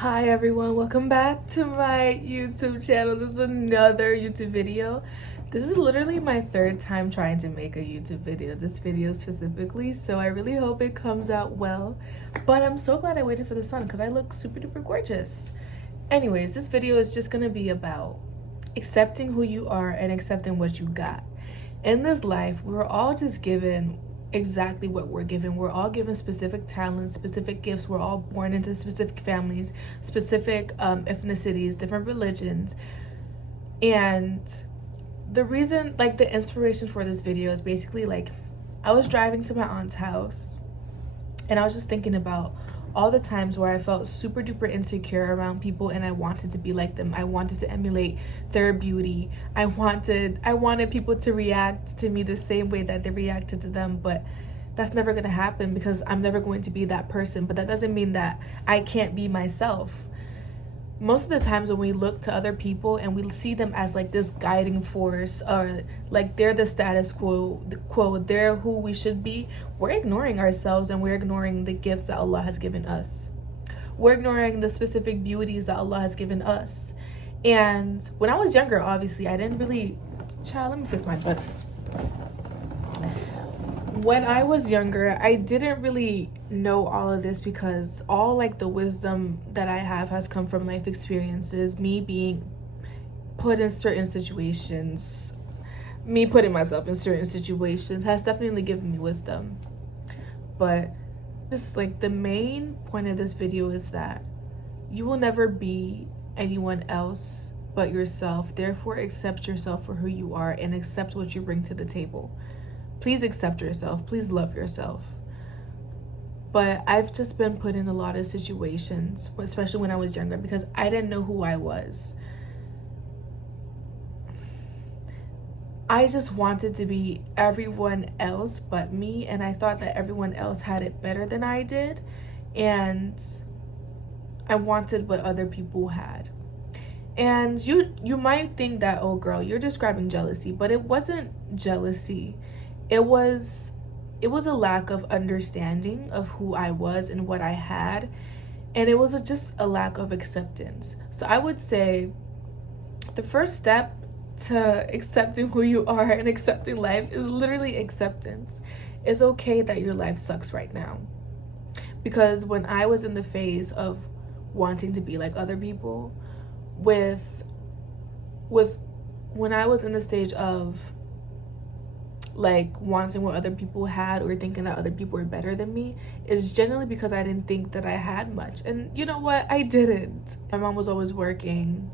Hi everyone, welcome back to my YouTube channel. This is another YouTube video. This is literally my third time trying to make a YouTube video, this video specifically, so I really hope it comes out well. But I'm so glad I waited for the sun because I look super duper gorgeous. Anyways, this video is just gonna be about accepting who you are and accepting what you got. In this life, we're all just given exactly what we're given. We're all given specific talents, specific gifts. We're all born into specific families, specific ethnicities, different religions. And the reason, like the inspiration for this video is basically like I was driving to my aunt's house and I was just thinking about all the times where I felt super duper insecure around people and I wanted to be like them. I wanted to emulate their beauty. I wanted people to react to me the same way that they reacted to them, but that's never going to happen because I'm never going to be that person. But that doesn't mean that I can't be myself. Most of the times when we look to other people and we see them as like this guiding force or like they're the status quo, they're who we should be, we're ignoring ourselves and we're ignoring the gifts that Allah has given us. We're ignoring the specific beauties that Allah has given us. And when I was younger, obviously I didn't really, child, let me fix my dress. When I was younger, I didn't really know all of this because all like the wisdom that I have has come from life experiences, me being put in certain situations, me putting myself in certain situations has definitely given me wisdom. But just like the main point of this video is that you will never be anyone else but yourself. Therefore, accept yourself for who you are and accept what you bring to the table. Please accept yourself. Please love yourself. But I've just been put in a lot of situations, especially when I was younger, because I didn't know who I was. I just wanted to be everyone else but me, and I thought that everyone else had it better than I did, and I wanted what other people had. And you might think that, oh girl, you're describing jealousy, but it wasn't jealousy. It was a lack of understanding of who I was and what I had, and it was just a lack of acceptance. So I would say the first step to accepting who you are and accepting life is literally acceptance. It's okay that your life sucks right now. Because when I was in the phase of wanting to be like other people, when I was in the stage of like wanting what other people had or thinking that other people were better than me, is generally because I didn't think that I had much. And you know what? I didn't. My mom was always working.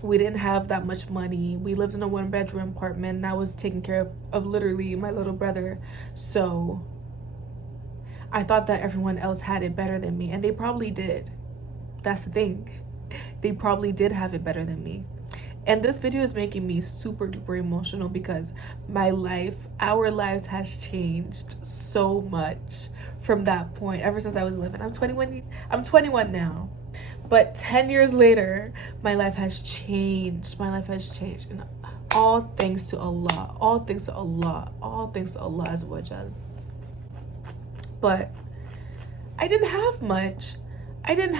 We didn't have that much money. We lived in a 1-bedroom apartment and I was taking care of literally my little brother. So I thought that everyone else had it better than me, and they probably did. That's the thing. They probably did have it better than me. And this video is making me super duper emotional because our lives has changed so much from that point ever since I was 11. I'm 21 now. But 10 years later, my life has changed. My life has changed. And all thanks to Allah. All thanks to Allah. All thanks to Allah Azza wa Jal. But I didn't have much. We didn't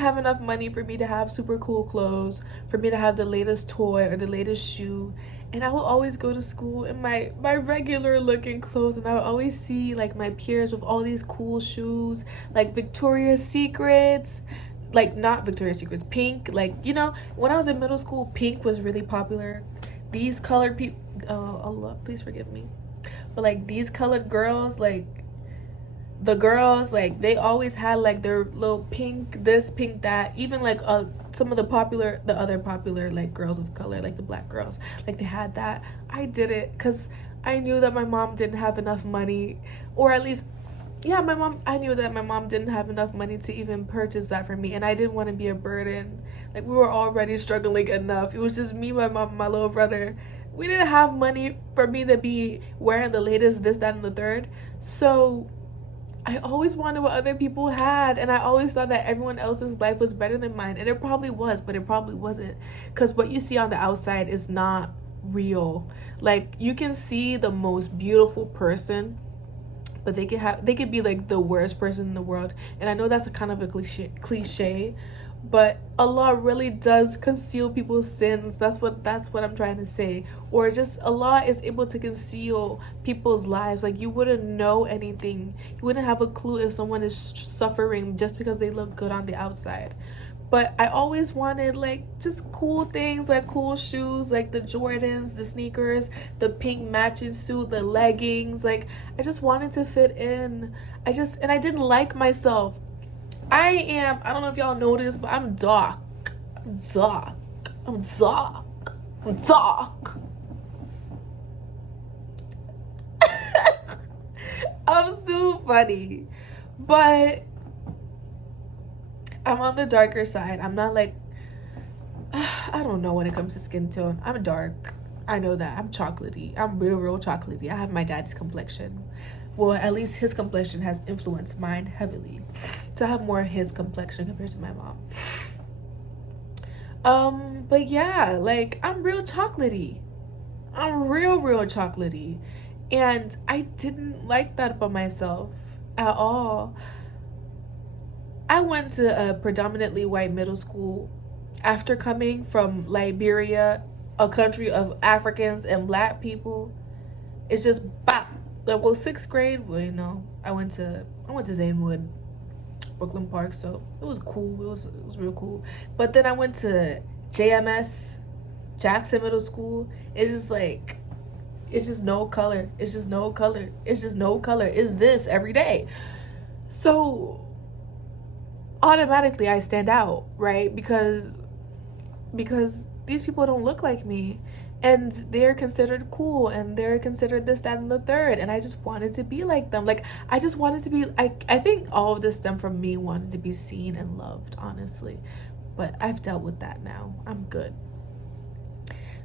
have enough money for me to have super cool clothes, for me to have the latest toy or the latest shoe. And I will always go to school in my regular looking clothes, and I would always see like my peers with all these cool shoes, like Victoria's Secrets, like not Victoria's Secrets, pink. Like, you know, when I was in middle school, pink was really popular. These colored people, oh Allah, please forgive me. But like these colored girls, like the girls, like they always had like their little pink this, pink that. Even like some of the other popular like girls of color, like the black girls, like they had that. I did it because I knew that my mom didn't have enough money, or at least I knew that my mom didn't have enough money to even purchase that for me, and I didn't want to be a burden. Like we were already struggling enough. It was just me, my mom, and my little brother. We didn't have money for me to be wearing the latest this, that, and the third. So I always wanted what other people had, and I always thought that everyone else's life was better than mine, and it probably was, but it probably wasn't, because what you see on the outside is not real. Like you can see the most beautiful person but they could be like the worst person in the world. And I know that's a kind of a cliche, but Allah really does conceal people's sins. That's what I'm trying to say. Or just Allah is able to conceal people's lives. Like, you wouldn't know anything. You wouldn't have a clue if someone is suffering just because they look good on the outside. But I always wanted like just cool things, like cool shoes, like the Jordans, the sneakers, the pink matching suit, the leggings. Like, I just wanted to fit in. And I didn't like myself. I don't know if y'all noticed, but I'm dark. I'm dark. I'm dark. I'm dark. I'm so funny. But I'm on the darker side. I'm not like, I don't know when it comes to skin tone. I'm dark. I know that. I'm chocolatey. I'm real chocolatey. I have my dad's complexion. Well, at least his complexion has influenced mine heavily. So I have more of his complexion compared to my mom. But yeah, like, I'm real chocolatey. I'm real chocolatey. And I didn't like that about myself at all. I went to a predominantly white middle school after coming from Liberia, a country of Africans and black people. It's just bop. Well, sixth grade, well, you know, I went to Zanewood, Brooklyn Park, so it was cool. It was real cool. But then I went to JMS, Jackson Middle School. It's just like, it's just no color. It's just no color. It's just no color. It's this every day. So automatically I stand out, right? Because these people don't look like me, and they're considered cool, and they're considered this, that, and the third, and I just wanted to be like them. Like, I just wanted to be, I think all of this stemmed from me wanting to be seen and loved, honestly. But I've dealt with that now. I'm good.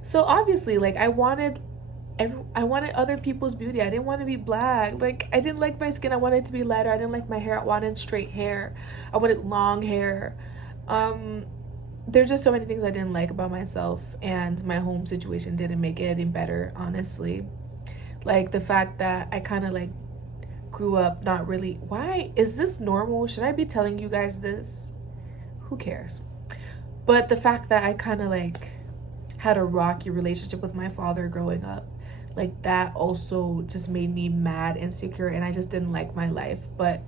So obviously, like, I wanted other people's beauty. I didn't want to be black. Like, I didn't like my skin. I wanted it to be lighter. I didn't like my hair. I wanted straight hair. I wanted long hair. There's just so many things I didn't like about myself, and my home situation didn't make it any better, honestly. Like, the fact that I kind of like grew up not really, why is this normal? Should I be telling you guys this? Who cares? But the fact that I kind of like had a rocky relationship with my father growing up, like, that also just made me mad, insecure, and I just didn't like my life. But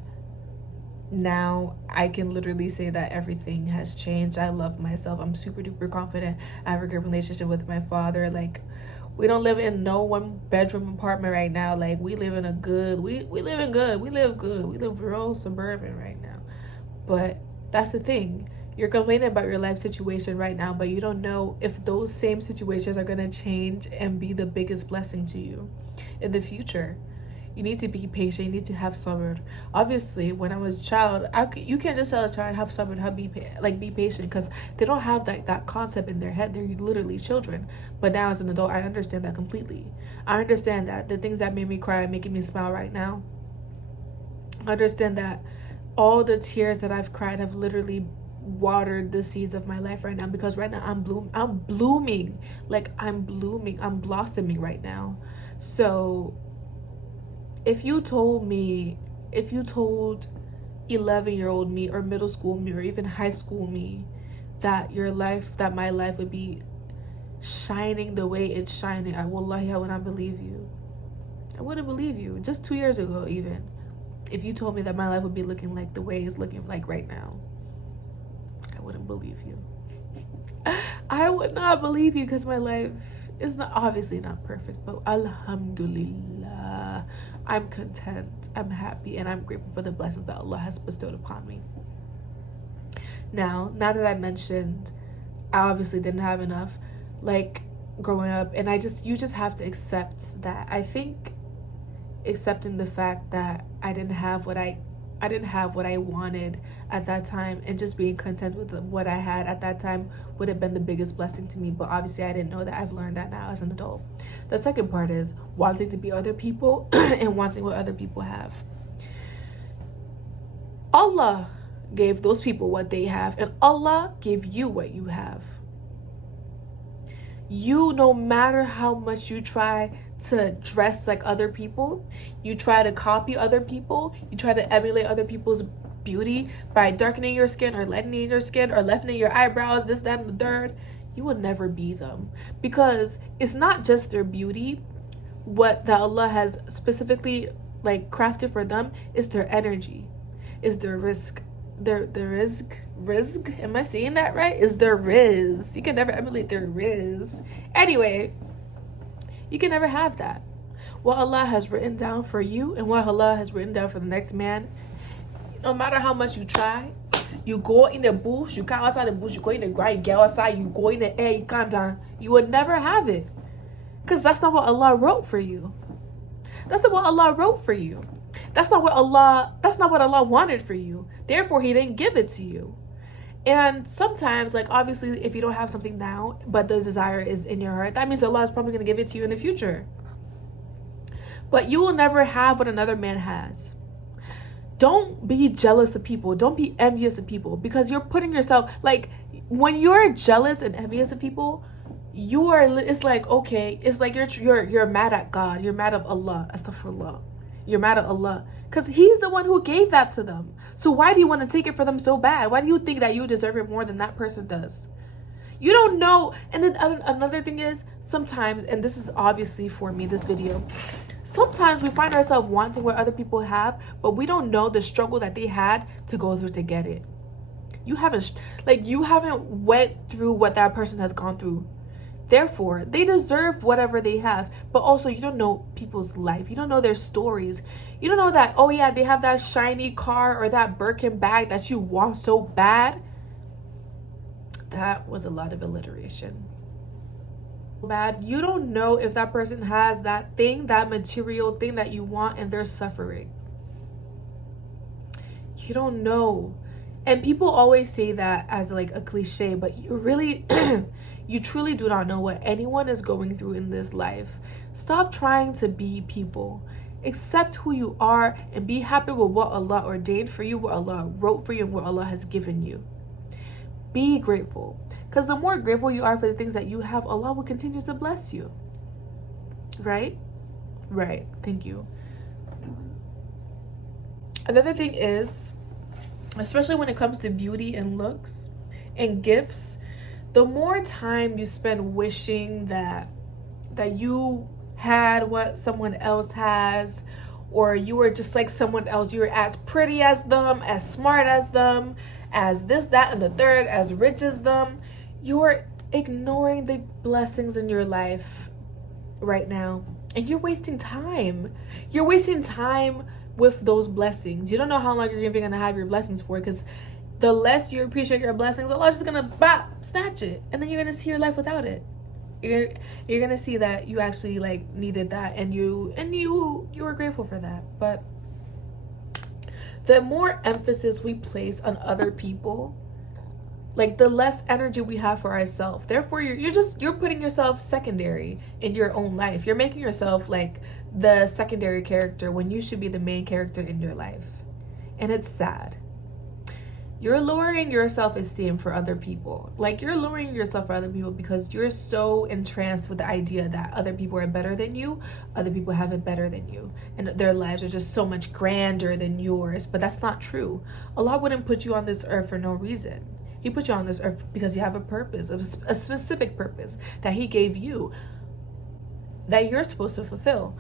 now I can literally say that everything has changed. I love myself. I'm super duper confident. I have a great relationship with my father. Like, we don't live in no 1-bedroom apartment right now. Like, we live in a good, we live good. We live real suburban right now. But that's the thing. You're complaining about your life situation right now, but you don't know if those same situations are going to change and be the biggest blessing to you in the future. You need to be patient. You need to have sabr. Obviously, when I was a child, you can't just tell a child have sabr, be patient, because they don't have that concept in their head. They're literally children. But now as an adult, I understand that completely. I understand that the things that made me cry are making me smile right now. I understand that all the tears that I've cried have literally watered the seeds of my life right now, because right now I'm blooming. Like, I'm blooming. I'm blossoming right now. So if you told 11-year-old me, or middle school me, or even high school me, that my life would be shining the way it's shining, wallahi, I would not believe you. I wouldn't believe you. Just 2 years ago, even, if you told me that my life would be looking like the way it's looking like right now, I wouldn't believe you. I would not believe you, because my life is obviously not perfect, but alhamdulillah, I'm content, I'm happy, and I'm grateful for the blessings that Allah has bestowed upon me. Now that I mentioned, I obviously didn't have enough, like, growing up, and you just have to accept that. I think accepting the fact that I didn't have what I wanted at that time, and just being content with what I had at that time would have been the biggest blessing to me. But obviously I didn't know that. I've learned that now as an adult. The second part is wanting to be other people and wanting what other people have. Allah gave those people what they have, and Allah gave you what you have. You, no matter how much you try to dress like other people, you try to copy other people, you try to emulate other people's beauty by darkening your skin or lightening your skin or lengthening your eyebrows, this, that, and the third, you will never be them. Because it's not just their beauty. What that Allah has specifically like crafted for them is their energy, is their risk, their rizq. Am I saying that right? Is their riz. You can never emulate their riz. Anyway, you can never have that. What Allah has written down for you and what Allah has written down for the next man, no matter how much you try, you go in the bush, you come outside the bush, you go in the ground, you get outside, you go in the air, you come down, you will never have it. Because that's not what Allah wrote for you. That's not what Allah wrote for you. That's not what Allah wanted for you. Therefore, He didn't give it to you. And sometimes, like, obviously, if you don't have something now, but the desire is in your heart, that means Allah is probably going to give it to you in the future. But you will never have what another man has. Don't be jealous of people. Don't be envious of people, because you're putting yourself, like, when you're jealous and envious of people, it's like, okay, it's like you're mad at God. You're mad at Allah. Astaghfirullah. You're mad at Allah because He's the one who gave that to them. So why do you want to take it for them so bad? Why do you think that you deserve it more than that person does? You don't know. And then another thing is, sometimes, and this is obviously for me, this video, sometimes we find ourselves wanting what other people have, but we don't know the struggle that they had to go through to get it. You haven't went through what that person has gone through. Therefore, they deserve whatever they have. But also, you don't know people's life. You don't know their stories. You don't know that, oh yeah, they have that shiny car or that Birkin bag that you want so bad. That was a lot of alliteration. Bad. You don't know if that person has that thing, that material thing that you want, and they're suffering. You don't know. And people always say that as like a cliche, but you really you truly do not know what anyone is going through in this life. Stop trying to be people. Accept who you are and be happy with what Allah ordained for you, what Allah wrote for you, and what Allah has given you. Be grateful. Because the more grateful you are for the things that you have, Allah will continue to bless you. Right? Right. Thank you. Another thing is, especially when it comes to beauty and looks and gifts, the more time you spend wishing that you had what someone else has, or you were just like someone else, you were as pretty as them, as smart as them, as this, that, and the third, as rich as them, you're ignoring the blessings in your life right now. And you're wasting time. You're wasting time with those blessings. You don't know how long you're even gonna have your blessings for, because the less you appreciate your blessings, Allah's just gonna snatch it, and then you're gonna see your life without it. You're gonna see that you actually like needed that, and you were grateful for that. But the more emphasis we place on other people, like the less energy we have for ourselves. Therefore, you're putting yourself secondary in your own life. You're making yourself like the secondary character when you should be the main character in your life. And it's sad. You're lowering your self-esteem for other people. Like, you're lowering yourself for other people because you're so entranced with the idea that other people are better than you, other people have it better than you, and their lives are just so much grander than yours. But that's not true. Allah wouldn't put you on this earth for no reason. He put you on this earth because you have a purpose, a specific purpose that He gave you that you're supposed to fulfill.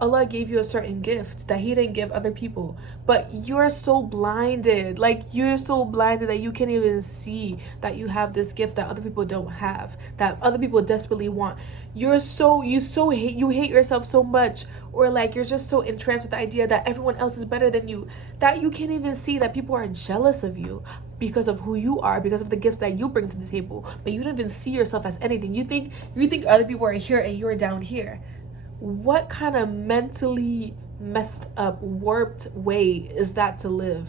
Allah gave you a certain gift that He didn't give other people, but you're so blinded. Like, you're so blinded that you can't even see that you have this gift that other people don't have, that other people desperately want. You hate yourself so much, or like you're just so entranced with the idea that everyone else is better than you, that you can't even see that people are jealous of you because of who you are, because of the gifts that you bring to the table. But you don't even see yourself as anything. You think other people are here and you're down here. What kind of mentally messed up, warped way is that to live?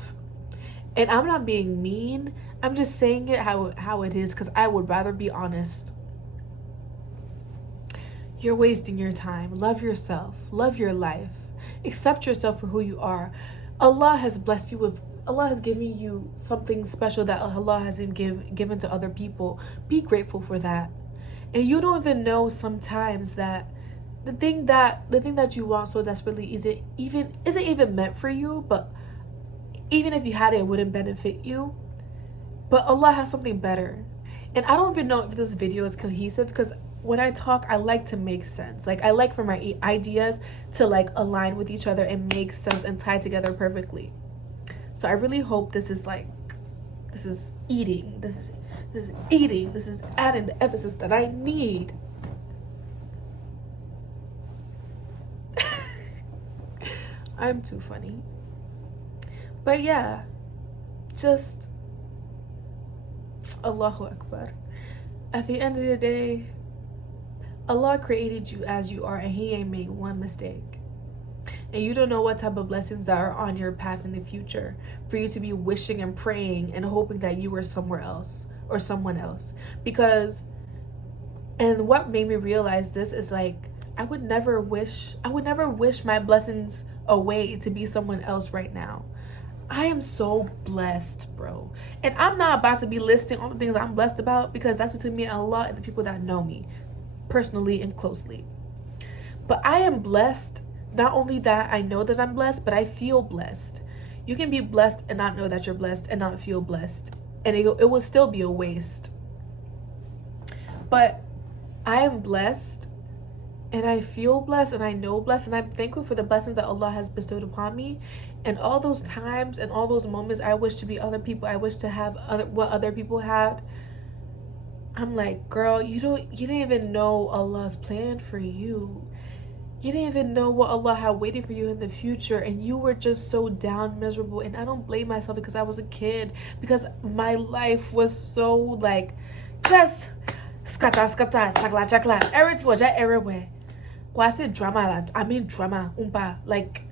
And I'm not being mean. I'm just saying it how it is, because I would rather be honest. You're wasting your time. Love yourself. Love your life. Accept yourself for who you are. Allah has blessed you with, Allah has given you something special that Allah hasn't given to other people. Be grateful for that. And you don't even know sometimes that the thing that you want so desperately isn't even meant for you, but even if you had it, it wouldn't benefit you. But Allah has something better. And I don't even know if this video is cohesive, because when I talk, I like to make sense. Like, I like for my ideas to like align with each other and make sense and tie together perfectly. So I really hope this is eating. This is eating. This is adding the emphasis that I need. I'm too funny. But yeah, just Allahu Akbar. At the end of the day, Allah created you as you are, and He ain't made one mistake. And you don't know what type of blessings that are on your path in the future for you to be wishing and praying and hoping that you were somewhere else or someone else. Because, and what made me realize this is like, I would never wish my blessings away to be someone else right now. I am so blessed, bro. And I'm not about to be listing all the things I'm blessed about, because that's between me and Allah and the people that know me personally and closely. But I am blessed. Not only that I know that I'm blessed, but I feel blessed. You can be blessed and not know that you're blessed and not feel blessed, and it will still be a waste. But I am blessed, and I feel blessed, and I know blessed, and I'm thankful for the blessings that Allah has bestowed upon me. And all those times and all those moments I wish to be other people, I wish to have what other people had. I'm like, girl, you didn't even know Allah's plan for you. You didn't even know what Allah had waiting for you in the future, and you were just so down, miserable. And I don't blame myself, because I was a kid, because my life was so like just scatter, chakla, everywhere. When I say drama, I mean drama, like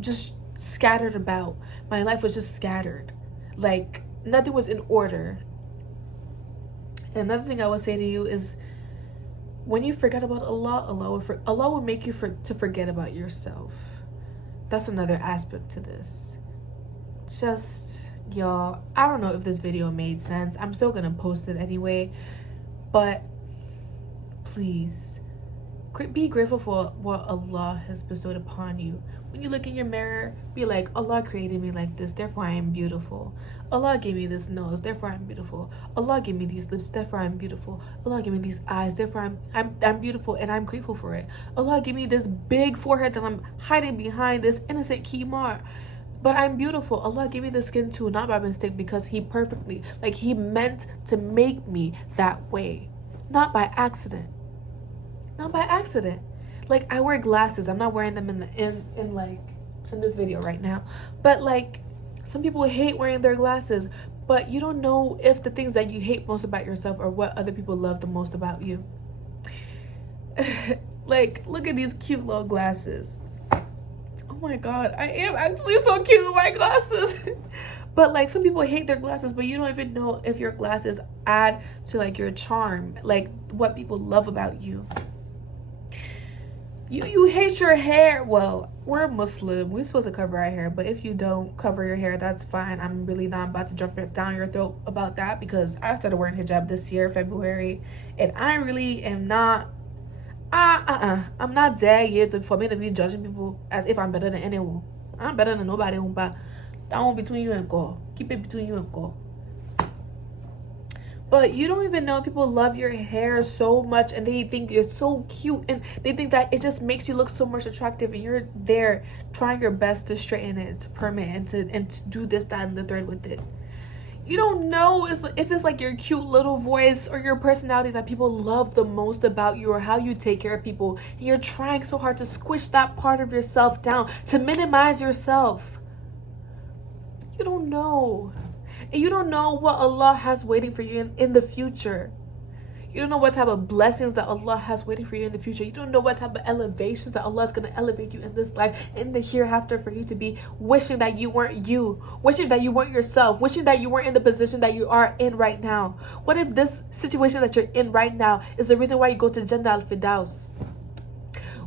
just scattered about. My life was just scattered. Like nothing was in order. And another thing I would say to you is, when you forget about Allah, Allah will make you to forget about yourself. That's another aspect to this. Just, y'all, I don't know if this video made sense. I'm still gonna post it anyway. But please, be grateful for what Allah has bestowed upon you. When you look in your mirror, be like, Allah created me like this, therefore I am beautiful. Allah gave me this nose, therefore I'm beautiful. Allah gave me these lips, therefore I'm beautiful. Allah gave me these eyes, therefore I'm beautiful, and I'm grateful for it. Allah gave me this big forehead that I'm hiding behind this innocent khimar, but I'm beautiful. Allah gave me the skin too, not by mistake, because He meant to make me that way, not by accident. Not by accident. Like, I wear glasses. I'm not wearing them in this video right now. But like, some people hate wearing their glasses, but you don't know if the things that you hate most about yourself are what other people love the most about you. Like, look at these cute little glasses. Oh my God, I am actually so cute with my glasses. But like, some people hate their glasses, but you don't even know if your glasses add to like your charm, like what people love about you. You hate your hair. Well, we're Muslim. We're supposed to cover our hair. But if you don't cover your hair, that's fine. I'm really not about to jump down your throat about that, because I started wearing hijab this year, February. And I really am not... I'm not there yet for me to be judging people as if I'm better than anyone. I'm better than nobody. That one between you and God. Keep it between you and God. But you don't even know people love your hair so much, and they think you're so cute, and they think that it just makes you look so much attractive, and you're there trying your best to straighten it, to perm it, and to do this, that, and the third with it. You don't know if it's like your cute little voice or your personality that people love the most about you, or how you take care of people, and you're trying so hard to squish that part of yourself down, to minimize yourself. You don't know. And you don't know what Allah has waiting for you in the future. You don't know what type of blessings that Allah has waiting for you in the future. You don't know what type of elevations that Allah is going to elevate you in this life, in the hereafter, for you to be wishing that you weren't you, wishing that you weren't yourself, wishing that you weren't in the position that you are in right now. What if this situation that you're in right now is the reason why you go to Jannah al-Firdaus?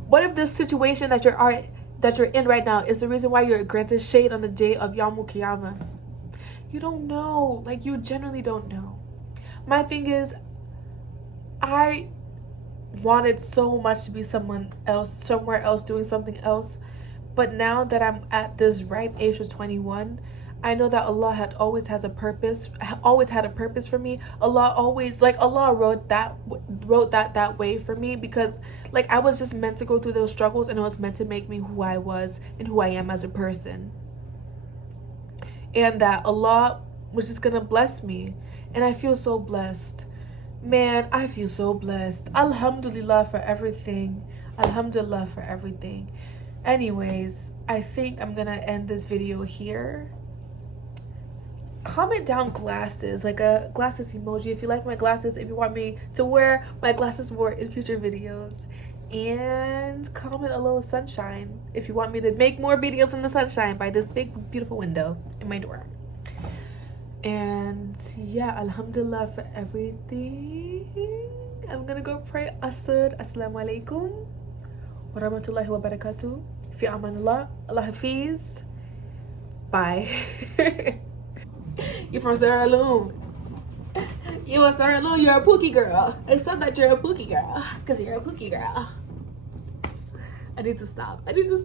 What if this situation that you're in right now is the reason why you're granted shade on the day of Yawmul Qiyamah? You don't know. Like, you generally don't know. My thing is, I wanted so much to be someone else, somewhere else, doing something else. But now that I'm at this ripe age of 21, I know that Allah had always has a purpose, always had a purpose for me. Allah always, like, Allah wrote that way for me, because like I was just meant to go through those struggles, and it was meant to make me who I was and who I am as a person. And that Allah was just gonna bless me, and I feel so blessed. Man, I feel so blessed. Alhamdulillah for everything. Alhamdulillah for everything. Anyways, I think I'm gonna end this video here. Comment down glasses, like a glasses emoji if you like my glasses, if you want me to wear my glasses more in future videos. And comment a little sunshine if you want me to make more videos in the sunshine by this big beautiful window in my dorm. And yeah, alhamdulillah for everything. I'm gonna go pray Asr. Assalamu alaikum wa rahmatullahi wa barakatuh. Fi amanullah. Allah hafiz. Bye. You're from Sierra Leone. You from Sierra Leone, you're a Pookie girl. Except that you're a Pookie girl. Because you're a Pookie girl. I need to stop.